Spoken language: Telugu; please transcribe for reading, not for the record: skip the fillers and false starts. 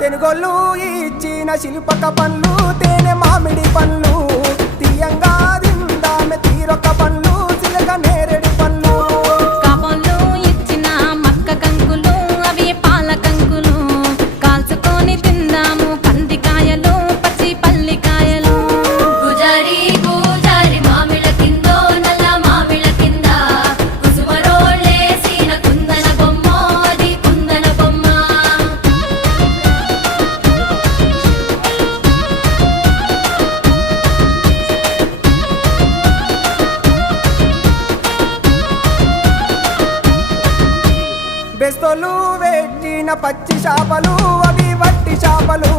తెనుగోళ్ళు ఇచ్చిన శిల్పక పండ్లు తేనె మామిడి పండ్లు తీయంగా తిందామె తీరొక్క పండ్లు చిలక నేరేడు పండ్లు కాబోళ్ళు ఇచ్చిన మక్క కంకులు అవి పాల కంకులు కాల్చుకొని తిందాము కందికాయలు పచ్చి పల్లికాయలు గుజారి గుజారి మామిళ్ళ కిందో నల్ల మామిళ్ళ కింద కుసుమరోళ్ళేసిన కుందన బొమ్మ అది కుందన బొమ్మ బెస్తోలు పెట్టిన పచ్చి చేపలు అవి వట్టి చేపలు